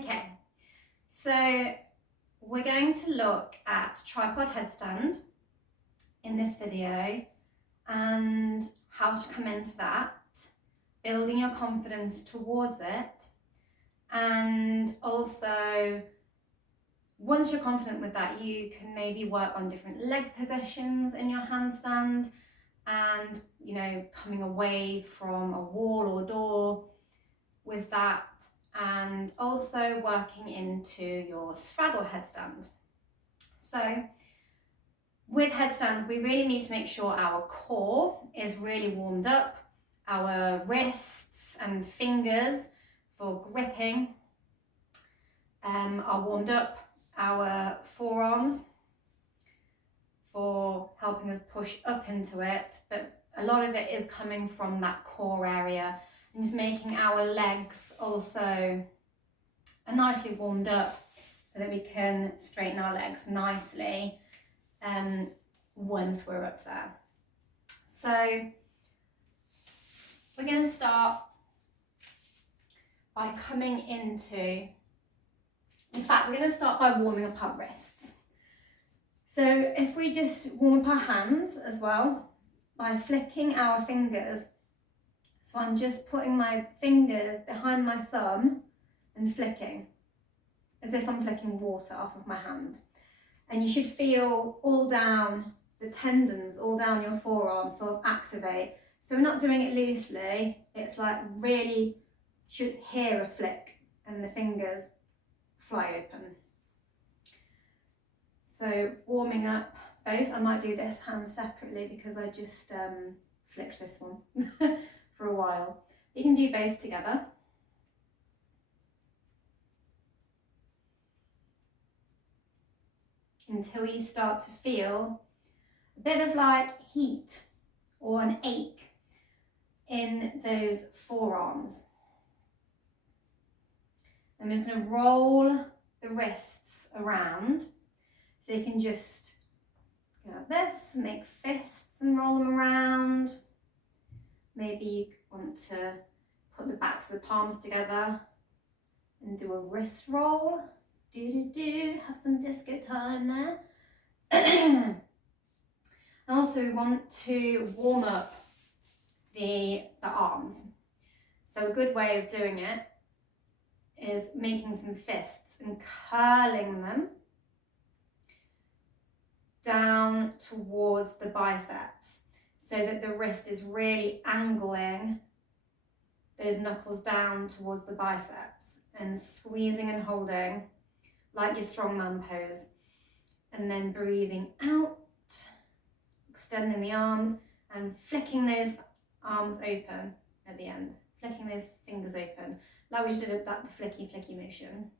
Okay, so we're going to look at tripod headstand in this video and how to come into that, building your confidence towards it, and also once you're confident with that, you can maybe work on different leg positions in your handstand and, you know, coming away from a wall or door with that, and also working into your straddle headstand. So with headstand, we really need to make sure our core is really warmed up, our wrists and fingers for gripping are warmed up, our forearms for helping us push up into it, but a lot of it is coming from that core area, and just making our legs also nicely warmed up so that we can straighten our legs nicely once we're up there. So we're going to start by coming into, in fact, we're going to start by warming up our wrists. So if we just warm up our hands as well by flicking our fingers. So I'm just putting my fingers behind my thumb and flicking, as if I'm flicking water off of my hand. And you should feel all down the tendons, all down your forearm sort of activate. So we're not doing it loosely, it's like really should hear a flick and the fingers fly open. So warming up both, I might do this hand separately because I just flicked this one for a while. You can do both together. Until you start to feel a bit of like heat or an ache in those forearms. I'm just going to roll the wrists around, so you can just go like this, make fists and roll them around. Maybe you want to put the backs of the palms together and do a wrist roll. Have some disco time there. And also we want to warm up the arms. So a good way of doing it is making some fists and curling them down towards the biceps so that the wrist is really angling those knuckles down towards the biceps and squeezing and holding like your strongman pose, and then breathing out, extending the arms and flicking those arms open at the end, flicking those fingers open like we just did that, the flicky motion,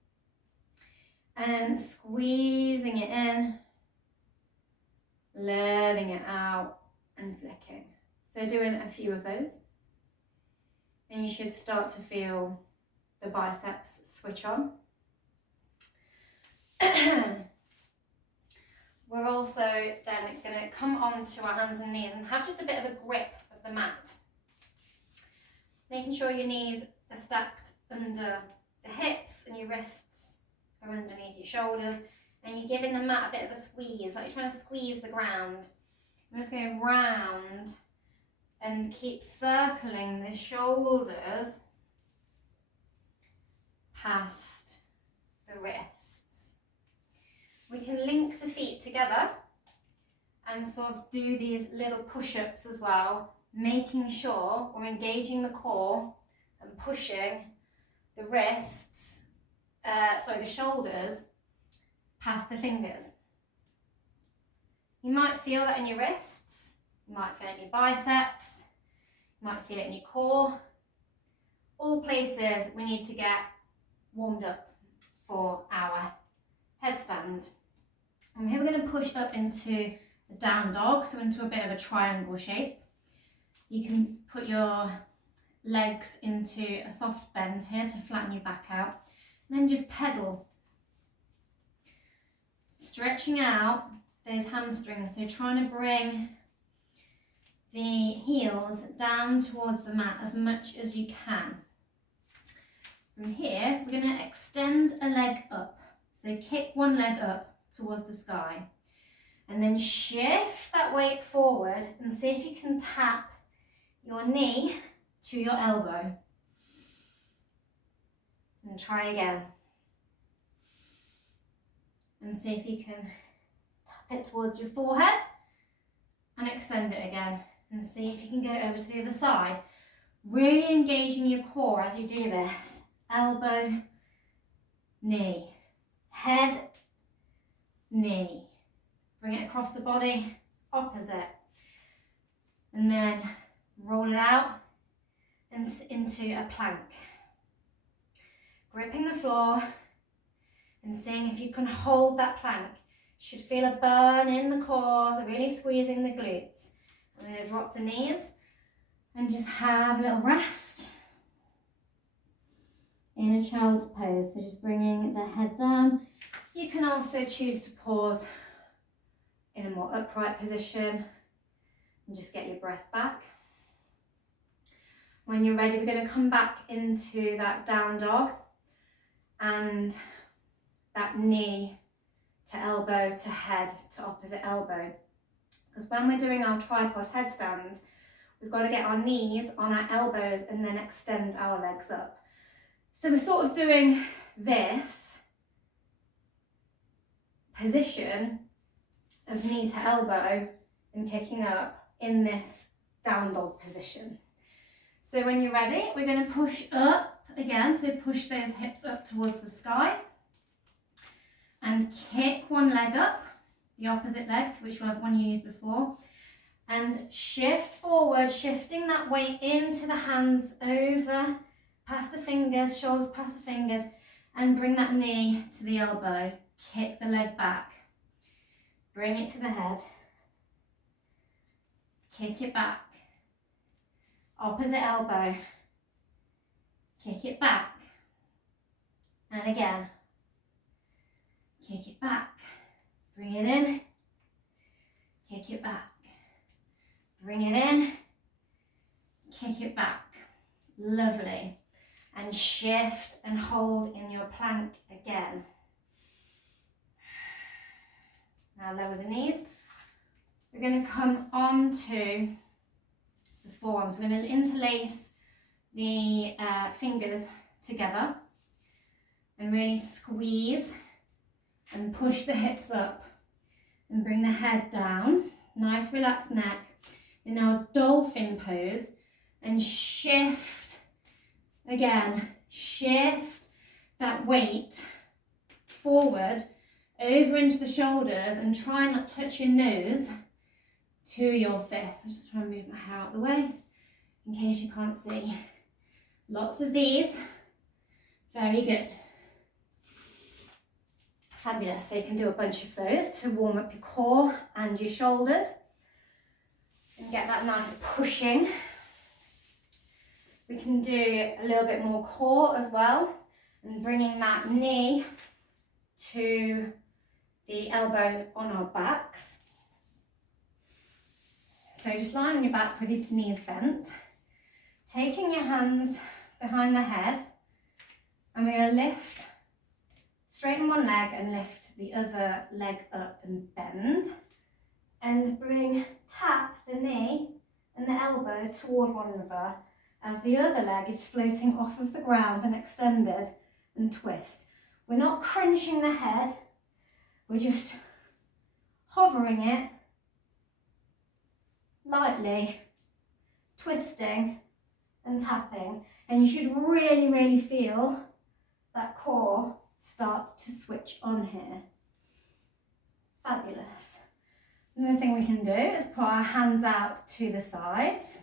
and squeezing it in, letting it out and flicking. So doing a few of those, and you should start to feel the biceps switch on. We're also then going to come onto our hands and knees and have just a bit of a grip of the mat, making sure your knees are stacked under the hips and your wrists are underneath your shoulders, and you're giving the mat a bit of a squeeze, like you're trying to squeeze the ground. I'm just going round and keep circling the shoulders past the wrists. We can link the feet together and sort of do these little push-ups as well, making sure we're engaging the core and pushing the wrists, the shoulders past the fingers. You might feel that in your wrists, you might feel it in your biceps, you might feel it in your core. All places we need to get warmed up for our headstand. And here we're going to push up into a down dog, so into a bit of a triangle shape. You can put your legs into a soft bend here to flatten your back out, and then just pedal, stretching out those hamstrings, so trying to bring the heels down towards the mat as much as you can. From here, we're going to extend leg up. So kick one leg up towards the sky. And then shift that weight forward and see if you can tap your knee to your elbow. And try again. And see if you can tap it towards your forehead and extend it again. And see if you can go over to the other side. Really engaging your core as you do this. Elbow, knee, head, knee. Bring it across the body, opposite. And then roll it out and into a plank. Gripping the floor and seeing if you can hold that plank. You should feel a burn in the core, so really squeezing the glutes. I'm going to drop the knees and just have a little rest in a child's pose. So just bringing the head down. You can also choose to pause in a more upright position and just get your breath back. When you're ready, we're going to come back into that down dog and that knee to elbow to head to opposite elbow. Because when we're doing our tripod headstand, we've got to get our knees on our elbows and then extend our legs up. So we're sort of doing this position of knee to elbow and kicking up in this down dog position. So when you're ready, we're going to push up again. So push those hips up towards the sky and kick one leg up, the opposite leg to which one you used before, and shift forward, shifting that weight into the hands, over, past the fingers, shoulders past the fingers, and bring that knee to the elbow. Kick the leg back. Bring it to the head. Kick it back. Opposite elbow. Kick it back. And again. Kick it back. Bring it in. Kick it back. Bring it in. Kick it back. Lovely. And shift and hold in your plank again. Now lower the knees. We're going to come onto the forearms. We're going to interlace the fingers together and really squeeze and push the hips up and bring the head down. Nice relaxed neck. In our dolphin pose, and shift again. Shift that weight forward over into the shoulders and try and not touch your nose to your fist. I'm just trying to move my hair out of the way in case you can't see. Lots of these. Very good. Fabulous. So you can do a bunch of those to warm up your core and your shoulders and get that nice pushing. We can do a little bit more core as well and bringing that knee to the elbow on our backs. So just lying on your back with your knees bent, taking your hands behind the head, and we're going to lift, straighten one leg and lift the other leg up and bend, and tap the knee and the elbow toward one another as the other leg is floating off of the ground and extended, and twist. We're not crunching the head, we're just hovering it lightly, twisting and tapping, and you should really, really feel that core start to switch on here. Fabulous. Another thing we can do is put our hands out to the sides,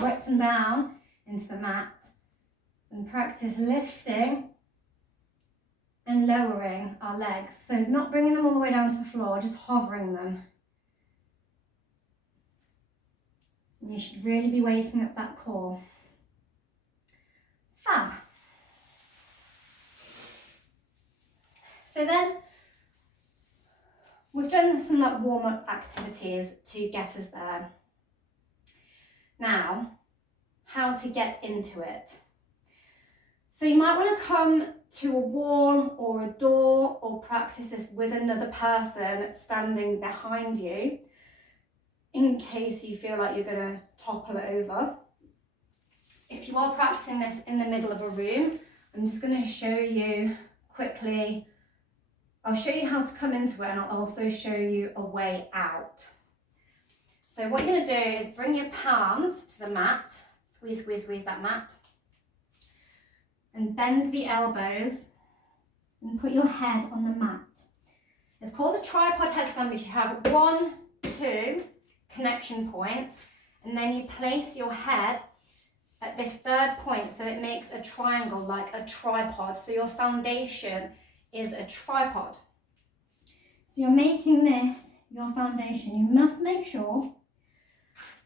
whip them down into the mat, and practice lifting and lowering our legs. So not bringing them all the way down to the floor, just hovering them. And you should really be waking up that core. Fab. So then we've done some like warm-up activities to get us there. Now, how to get into it. So you might want to come to a wall or a door or practice this with another person standing behind you in case you feel like you're going to topple it over. If you are practicing this in the middle of a room, I'm just going to show you quickly. I'll show you how to come into it, and I'll also show you a way out. So what you're going to do is bring your palms to the mat, squeeze, squeeze, squeeze that mat, and bend the elbows and put your head on the mat. It's called a tripod headstand because you have 1, 2 connection points, and then you place your head at this third point so it makes a triangle like a tripod. So your foundation is a tripod. So you're making this your foundation. You must make sure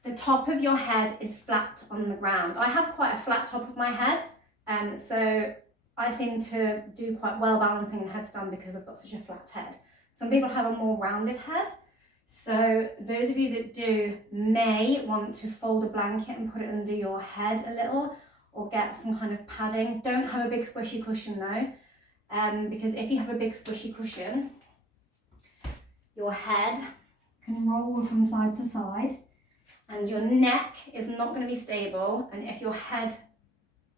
the top of your head is flat on the ground. I have quite a flat top of my head, so I seem to do quite well balancing in headstand because I've got such a flat head. Some people have a more rounded head. So those of you that do may want to fold a blanket and put it under your head a little, or get some kind of padding. Don't have a big squishy cushion though, because if you have a big squishy cushion, your head can roll from side to side and your neck is not going to be stable, and if your head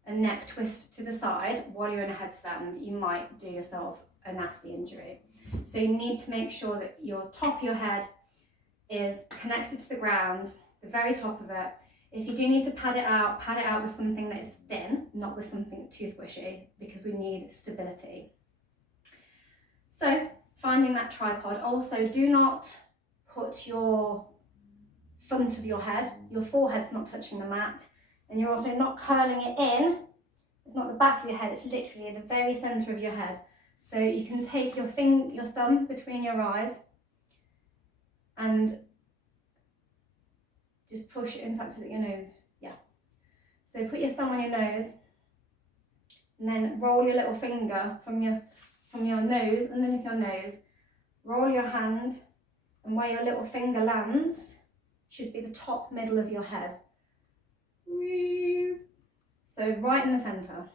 and neck twist to the side while you're in a headstand, you might do yourself a nasty injury. So you need to make sure that your top of your head is connected to the ground, the very top of it. If you do need to pad it out with something that is thin, not with something too squishy, because we need stability. So finding that tripod. Also, do not put your front of your head, your forehead's not touching the mat, and you're also not curling it in. It's not the back of your head, it's literally the very centre of your head. So you can take your thumb between your eyes and just push it, in fact, at your nose. Yeah. So put your thumb on your nose and then roll your little finger from your nose, underneath your nose. Roll your hand, and where your little finger lands should be the top middle of your head. So right in the centre.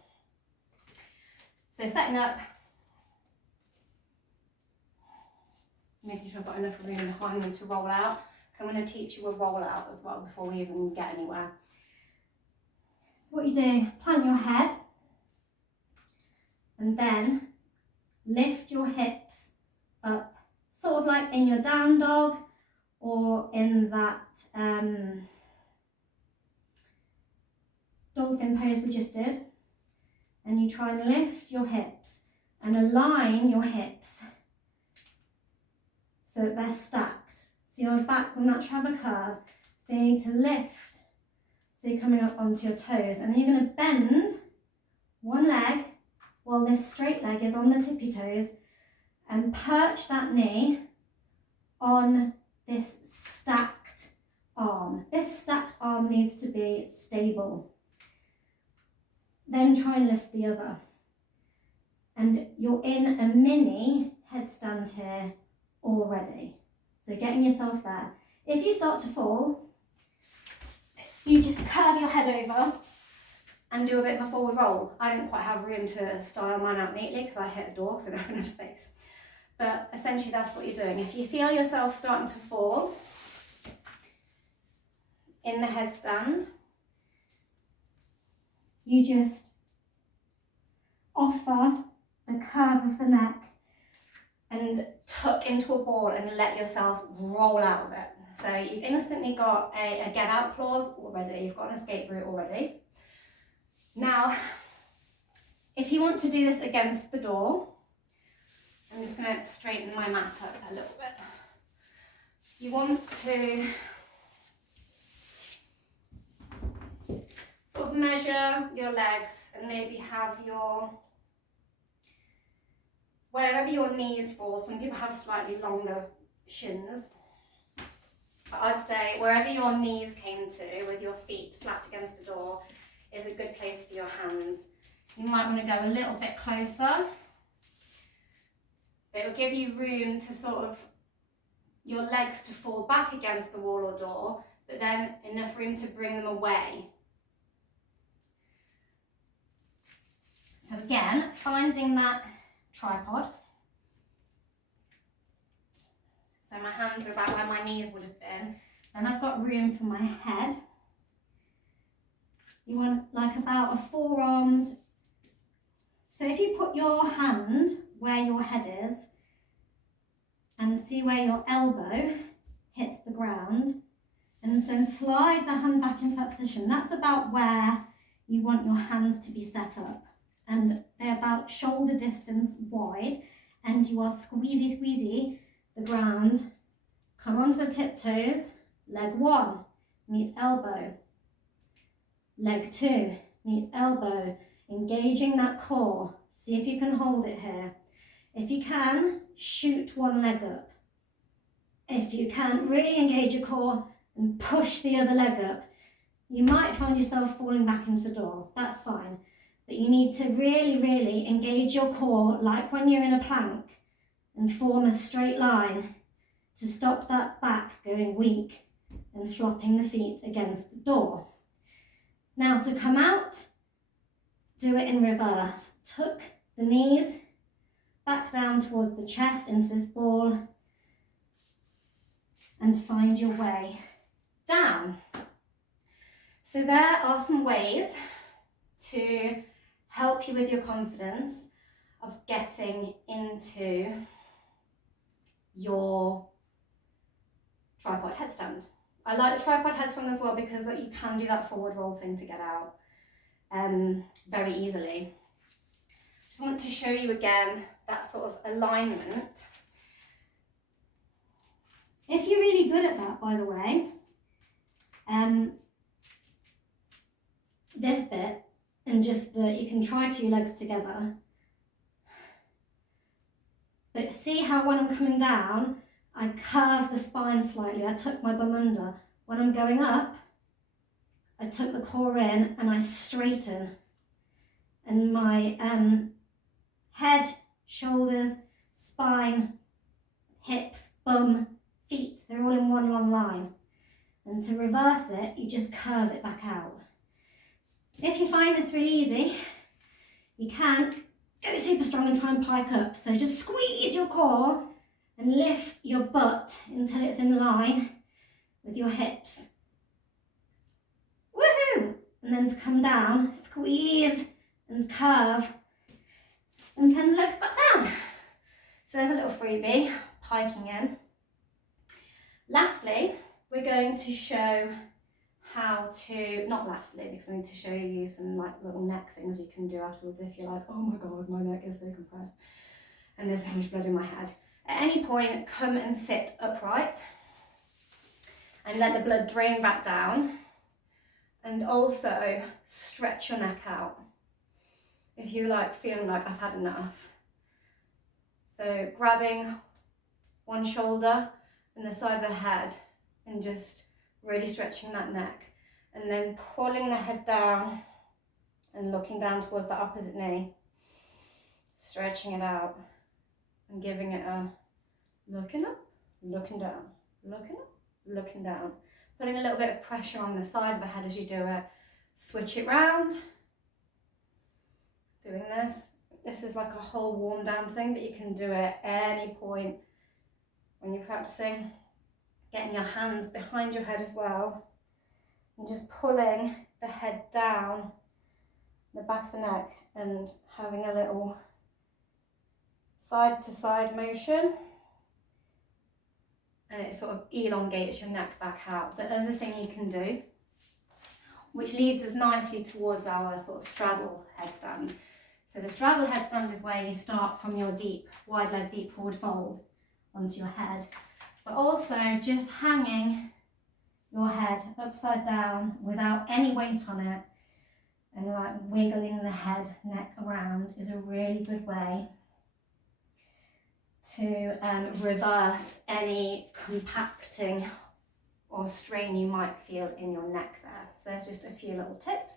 So setting up, making sure I've got enough room behind them to roll out. I'm going to teach you a roll out as well before we even get anywhere. So what you do, plant your head and then lift your hips up, sort of like in your down dog or in that dolphin pose we just did. And you try and lift your hips and align your hips so that they're stacked. So your back will naturally have a curve. So you need to lift, so you're coming up onto your toes. And then you're going to bend one leg while this straight leg is on the tippy toes, and perch that knee on this stacked arm. This stacked arm needs to be stable. Then try and lift the other. And you're in a mini headstand here already. So getting yourself there. If you start to fall, you just curve your head over and do a bit of a forward roll. I didn't quite have room to style mine out neatly because I hit a door, so I don't have enough space. But essentially that's what you're doing. If you feel yourself starting to fall in the headstand, you just offer the curve of the neck and tuck into a ball and let yourself roll out of it. So you've instantly got a get out clause already, you've got an escape route already. Now, if you want to do this against the door, I'm just going to straighten my mat up a little bit. You want to sort of measure your legs and maybe have wherever your knees fall. Some people have slightly longer shins. But I'd say wherever your knees came to, with your feet flat against the door, is a good place for your hands. You might want to go a little bit closer. But it will give you room to sort of, your legs to fall back against the wall or door, but then enough room to bring them away. So again, finding that tripod. So my hands are about where my knees would have been. Then I've got room for my head. You want like about a forearms. So if you put your hand where your head is and see where your elbow hits the ground, and then slide the hand back into that position. That's about where you want your hands to be set up. And they're about shoulder distance wide, and you are squeezy the ground. Come onto the tiptoes. Leg 1 meets elbow. Leg 2 meets elbow. Engaging that core. See if you can hold it here. If you can, shoot one leg up. If you can't, really engage your core and push the other leg up. You might find yourself falling back into the door. That's fine. But you need to really engage your core like when you're in a plank and form a straight line to stop that back going weak and flopping the feet against the door. Now to come out, do it in reverse. Tuck the knees back down towards the chest into this ball and find your way down. So there are some ways to help you with your confidence of getting into your tripod headstand. I like the tripod headstand as well because you can do that forward roll thing to get out very easily. Just want to show you again that sort of alignment. If you're really good at that, by the way, this bit, and just you can try 2 legs together. But see how when I'm coming down, I curve the spine slightly. I tuck my bum under. When I'm going up, I tuck the core in and I straighten. And my head, shoulders, spine, hips, bum, feet, they're all in one long line. And to reverse it, you just curve it back out. If you find this really easy, you can go super strong and try and pike up. So just squeeze your core and lift your butt until it's in line with your hips. Woohoo! And then to come down, squeeze and curve and send the legs back down. So there's a little freebie, piking in. Lastly, we're going to show how to, not lastly, because I need to show you some like little neck things you can do afterwards if you're like, oh my god, my neck is so compressed and there's so much blood in my head. At any point, come and sit upright and let the blood drain back down, and also stretch your neck out if you're like feeling like I've had enough. So grabbing one shoulder and the side of the head and just really stretching that neck, and then pulling the head down and looking down towards the opposite knee, stretching it out and giving it a looking up, looking down, looking up, looking down, putting a little bit of pressure on the side of the head as you do it. Switch it round, doing this. This is like a whole warm down thing, but you can do it at any point when you're practicing. Getting your hands behind your head as well, and just pulling the head down the back of the neck and having a little side to side motion, and it sort of elongates your neck back out. The other thing you can do, which leads us nicely towards our sort of straddle headstand. So the straddle headstand is where you start from your deep, wide leg, deep forward fold onto your head, but also just hanging your head upside down without any weight on it, and like wiggling the head, neck around is a really good way to reverse any compacting or strain you might feel in your neck there. So there's just a few little tips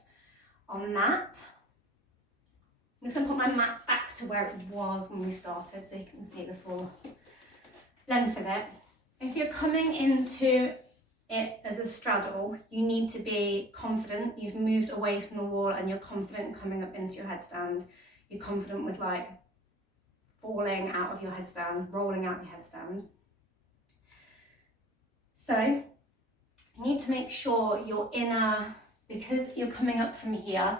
on that. I'm just going to put my mat back to where it was when we started so you can see the full length of it. If you're coming into it as a straddle, you need to be confident. You've moved away from the wall and you're confident coming up into your headstand. you're confident with like falling out of your headstand, rolling out your headstand. So you need to make sure your inner, because you're coming up from here,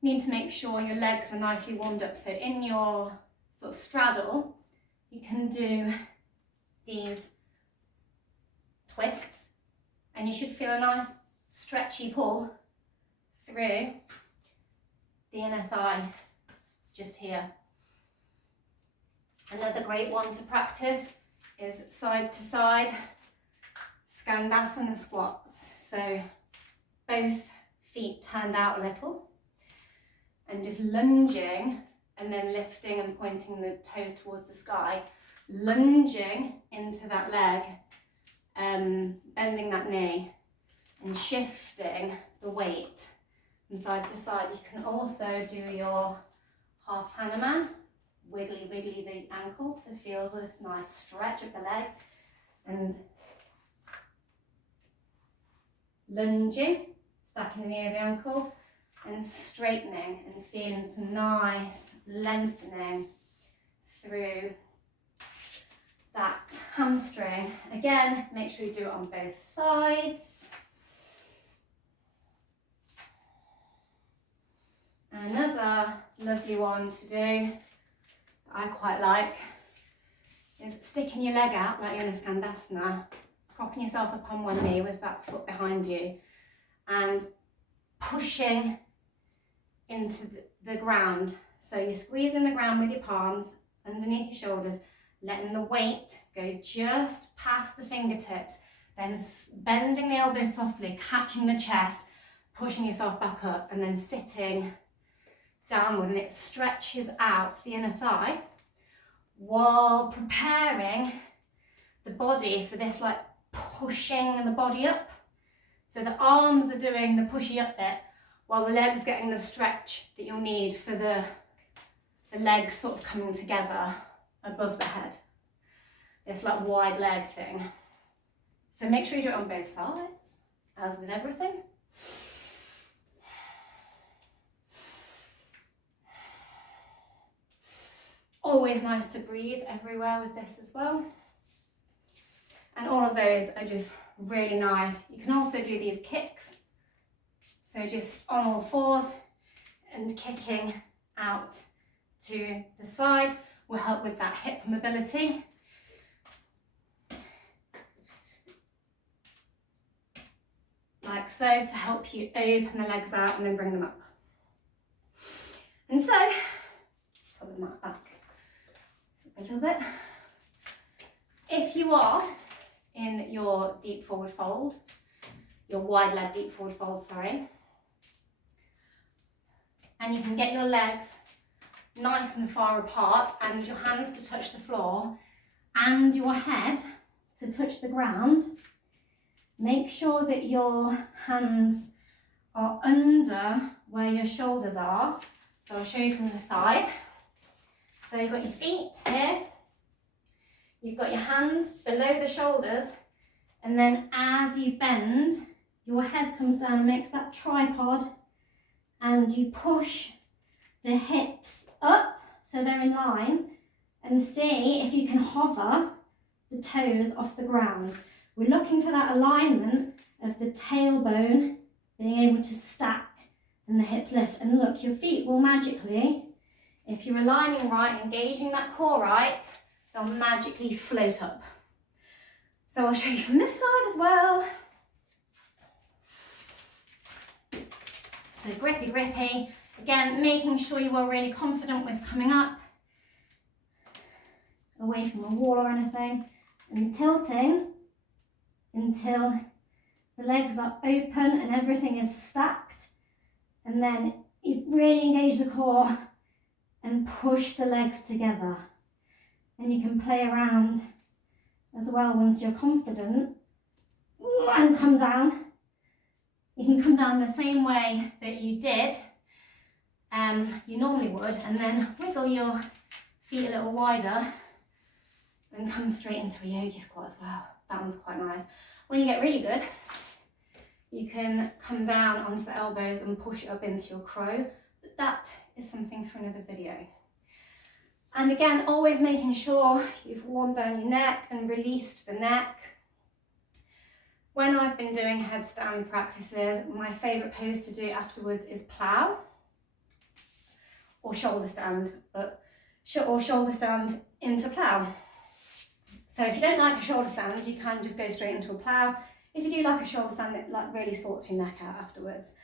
you need to make sure your legs are nicely warmed up. So in your sort of straddle, you can do these twists and you should feel a nice stretchy pull through the inner thigh just here. Another great one to practice is side to side Skandasana squats. So both feet turned out a little and just lunging and then lifting and pointing the toes towards the sky, lunging into that leg, bending that knee and shifting the weight from side to side. You can also do your half Hanuman, wiggly the ankle to feel the nice stretch of the leg, and lunging, stacking the knee over the ankle and straightening and feeling some nice lengthening through that hamstring. Again, make sure you do it on both sides. Another lovely one to do that I quite like is sticking your leg out like you're in a Skandasana, propping yourself up on one knee with that foot behind you and pushing into the ground. So you're squeezing the ground with your palms underneath your shoulders, letting the weight go just past the fingertips, then bending the elbows softly, catching the chest, pushing yourself back up and then sitting downward, and it stretches out the inner thigh while preparing the body for this like pushing the body up. So the arms are doing the pushy up bit while the legs getting the stretch that you'll need for the legs sort of coming together above the head. This like wide leg thing. So make sure you do it on both sides, as with everything. Always nice to breathe everywhere with this as well. And all of those are just really nice. You can also do these kicks. So just on all fours and kicking out to the side will help with that hip mobility. Like so, to help you open the legs out and then bring them up. And so, just pull the mat back a little bit. If you are in your deep forward fold, your wide leg deep forward fold, sorry, and you can get your legs nice and far apart and your hands to touch the floor and your head to touch the ground, make sure that your hands are under where your shoulders are. So I'll show you from the side. So you've got your feet here, you've got your hands below the shoulders, and then as you bend, your head comes down and makes that tripod, and you push the hips up so they're in line, and see if you can hover the toes off the ground. We're looking for that alignment of the tailbone being able to stack and the hips lift. And look, your feet will magically, if you're aligning right, engaging that core right, they'll magically float up. So I'll show you from this side as well. So grippy. Again, making sure you are really confident with coming up, away from a wall or anything, and tilting until the legs are open and everything is stacked. And then you really engage the core and push the legs together. And you can play around as well once you're confident and come down. You can come down the same way that you did, you normally would, and then wiggle your feet a little wider and come straight into a yogi squat as well. That one's quite nice. When you get really good, you can come down onto the elbows and push it up into your crow. But that is something for another video. And again, always making sure you've warmed down your neck and released the neck. When I've been doing headstand practices, my favourite pose to do afterwards is plough or shoulder stand, or shoulder stand into plough. So if you don't like a shoulder stand, you can just go straight into a plough. If you do like a shoulder stand, it like really sorts your neck out afterwards.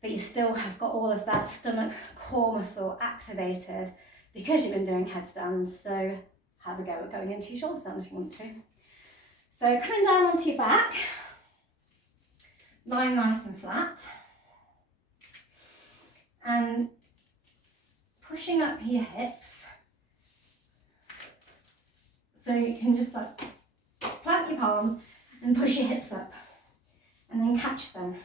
But you still have got all of that stomach core muscle activated because you've been doing headstands. So have a go at going into your shoulder stand if you want to. So coming down onto your back, lying nice and flat, and pushing up your hips. So you can just like plant your palms and push your hips up and then catch them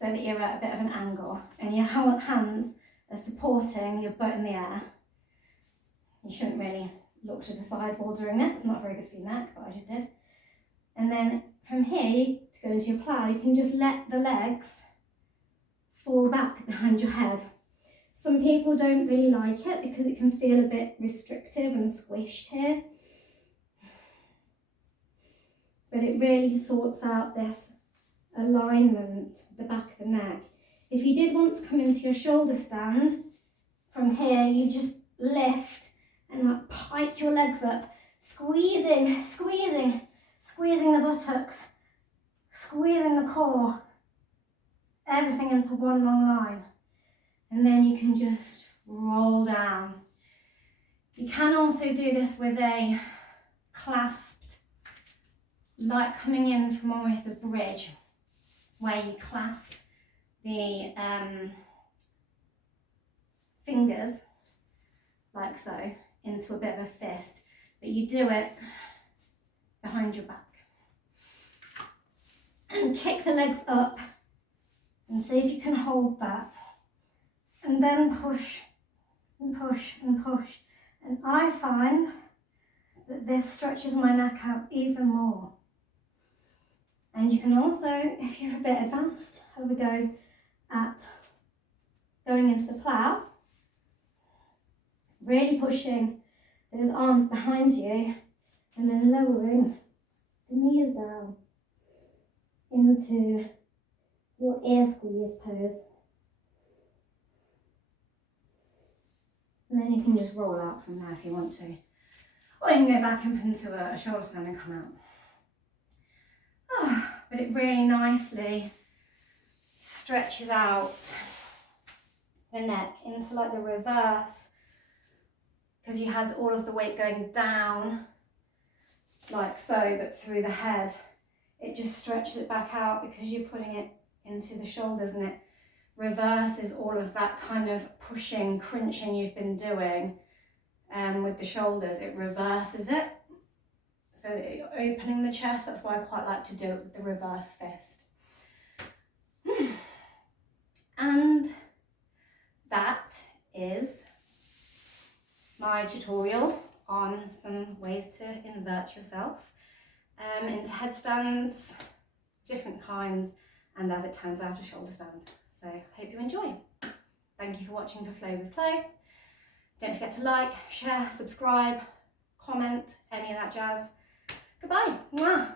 so that you're at a bit of an angle and your hands are supporting your butt in the air. You shouldn't really look to the side while doing this, it's not very good for your neck, but I just did. And then from here to go into your plough, you can just let the legs fall back behind your head. Some people don't really like it because it can feel a bit restrictive and squished here. But it really sorts out this alignment at the back of the neck. If you did want to come into your shoulder stand, from here you just lift and like pike your legs up, squeezing the buttocks, squeezing the core, everything into one long line. And then you can just roll down. You can also do this with a clasped, like coming in from almost a bridge, where you clasp the fingers, like so, into a bit of a fist, but you do it behind your back. And kick the legs up and see if you can hold that. And then push and push and push. And I find that this stretches my neck out even more. And you can also, if you're a bit advanced, have a go at going into the plough, really pushing those arms behind you and then lowering the knees down into your ear squeeze pose. And then you can just roll out from there if you want to. Or you can go back up into a shoulder stand and come out. Oh, but it really nicely stretches out the neck into like the reverse, because you had all of the weight going down like so, but through the head. It just stretches it back out because you're putting it into the shoulders, and it reverses all of that kind of pushing, crunching you've been doing with the shoulders. It reverses it so that you're opening the chest. That's why I quite like to do it with the reverse fist. And that is my tutorial on some ways to invert yourself into headstands, different kinds, and as it turns out, a shoulder stand. So hope you enjoy. Thank you for watching for Flow with Chloe. Don't forget to like, share, subscribe, comment, any of that jazz. Goodbye. Mwah.